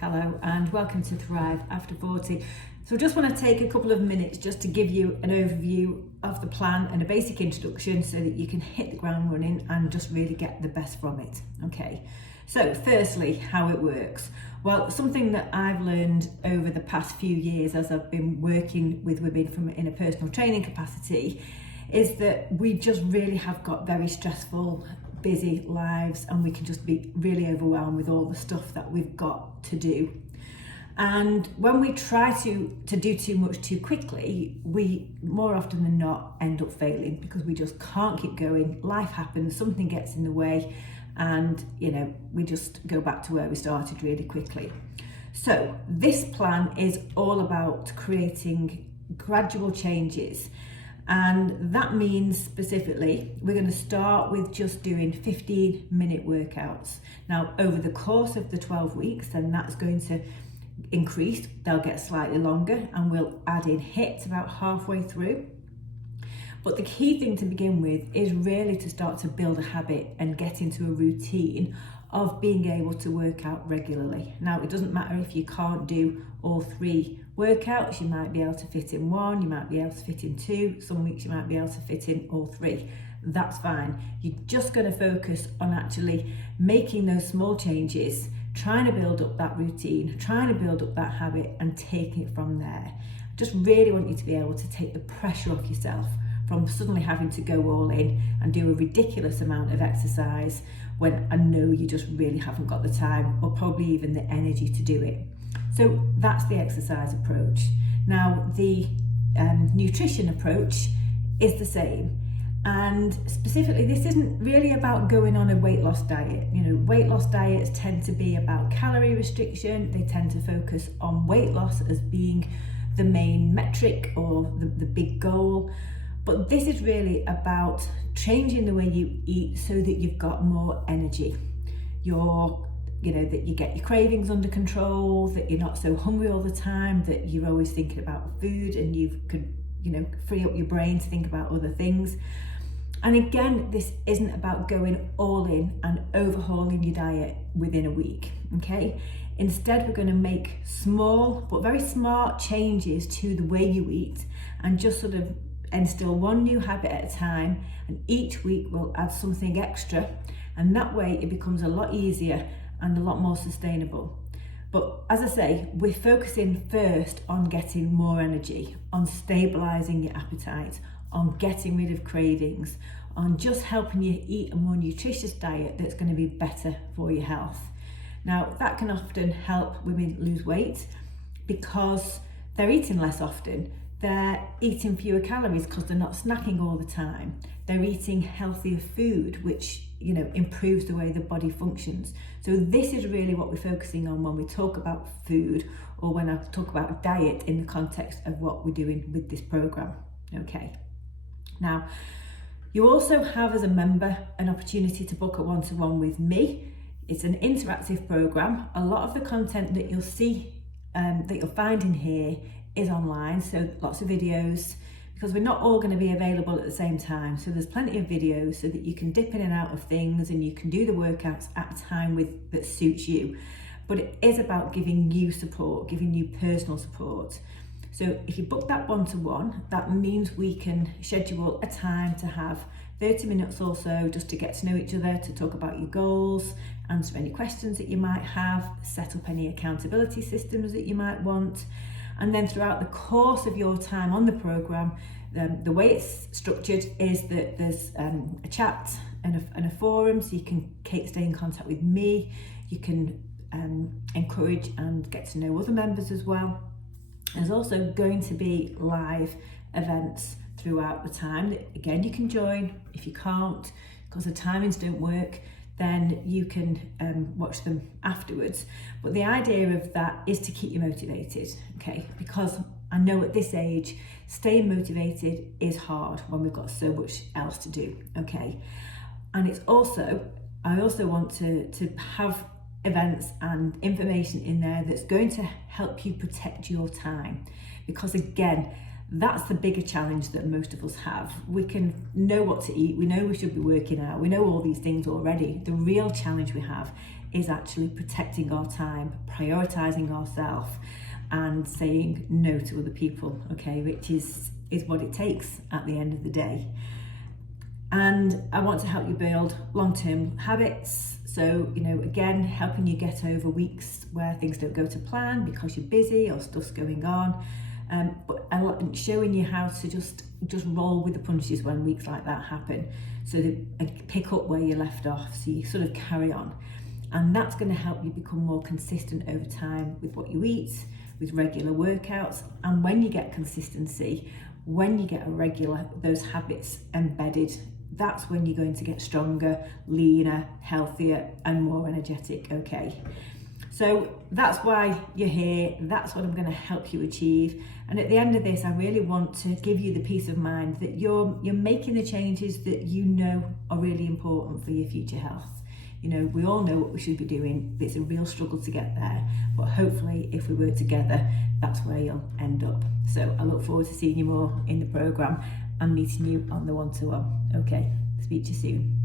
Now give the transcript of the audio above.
Hello and welcome to Thrive After 40. So I just want to take a couple of minutes just to give you an overview of the plan and a basic introduction so that you can hit the ground running and just really get the best from it. Okay, so firstly, how it works. Well, something that I've learned over the past few years as I've been working with women in a personal training capacity is that we just really have got very stressful, busy lives, and we can just be really overwhelmed with all the stuff that we've got to do. And when we try to do too much too quickly, we more often than not end up failing because we just can't keep going. Life happens, something gets in the way, and we just go back to where we started really quickly. So this plan is all about creating gradual changes. And that means specifically, we're going to start with just doing 15-minute workouts. Now, over the course of the 12 weeks, then that's going to increase. They'll get slightly longer and we'll add in HIIT about halfway through. But the key thing to begin with is really to start to build a habit and get into a routine of being able to work out regularly. Now, it doesn't matter if you can't do all three workouts. You might be able to fit in one, you might be able to fit in two, some weeks you might be able to fit in all three. That's fine. You're just going to focus on actually making those small changes, trying to build up that routine, trying to build up that habit and taking it from there. I just really want you to be able to take the pressure off yourself from suddenly having to go all in and do a ridiculous amount of exercise when I know you just really haven't got the time or probably even the energy to do it. So that's the exercise approach. Now, the nutrition approach is the same. And specifically, this isn't really about going on a weight loss diet. Weight loss diets tend to be about calorie restriction. They tend to focus on weight loss as being the main metric or the big goal. But this is really about changing the way you eat so that you've got more energy. That you get your cravings under control, that you're not so hungry all the time, that you're always thinking about food and you could, free up your brain to think about other things. And again, this isn't about going all in and overhauling your diet within a week, okay? Instead, we're going to make small but very smart changes to the way you eat and just sort of instill one new habit at a time, and each week we'll add something extra, and that way it becomes a lot easier and a lot more sustainable. But as I say, we're focusing first on getting more energy, on stabilising your appetite, on getting rid of cravings, on just helping you eat a more nutritious diet that's going to be better for your health. Now, that can often help women lose weight because they're eating less often. They're eating fewer calories because they're not snacking all the time. They're eating healthier food, which improves the way the body functions. So this is really what we're focusing on when we talk about food or when I talk about diet in the context of what we're doing with this program. Okay. Now, you also have as a member an opportunity to book a one-to-one with me. It's an interactive program. A lot of the content that you'll see, that you'll find in here is online, so lots of videos, because we're not all going to be available at the same time. So there's plenty of videos so that you can dip in and out of things and you can do the workouts at a time that suits you. But it is about giving you support, giving you personal support. So if you book that one-to-one, that means we can schedule a time to have 30 minutes or so just to get to know each other, to talk about your goals, answer any questions that you might have, set up any accountability systems that you might want. And then throughout the course of your time on the program, the way it's structured is that there's a chat and a forum, so you can stay in contact with me. You can encourage and get to know other members as well. There's also going to be live events throughout the time that, again, you can join. If you can't, because the timings don't work, then you can watch them afterwards. But the idea of that is to keep you motivated, okay? Because I know at this age, staying motivated is hard when we've got so much else to do, okay? And I also want to have events and information in there that's going to help you protect your time. Because again, that's the bigger challenge that most of us have. We can know what to eat, we know we should be working out, we know all these things already. The real challenge we have is actually protecting our time, prioritizing ourselves, and saying no to other people, okay, which is what it takes at the end of the day. And I want to help you build long-term habits. So, you know, again, helping you get over weeks where things don't go to plan because you're busy or stuff's going on. But showing you how to just roll with the punches when weeks like that happen, so that pick up where you left off, so you sort of carry on. And that's going to help you become more consistent over time with what you eat, with regular workouts. And when you get consistency, when you get those habits embedded, that's when you're going to get stronger, leaner, healthier, and more energetic, okay? So that's why you're here. That's what I'm going to help you achieve. And at the end of this, I really want to give you the peace of mind that you're making the changes that you know are really important for your future health. You know, we all know what we should be doing. It's a real struggle to get there, but hopefully if we work together, that's where you'll end up. So I look forward to seeing you more in the programme and meeting you on the one-to-one. Okay, speak to you soon.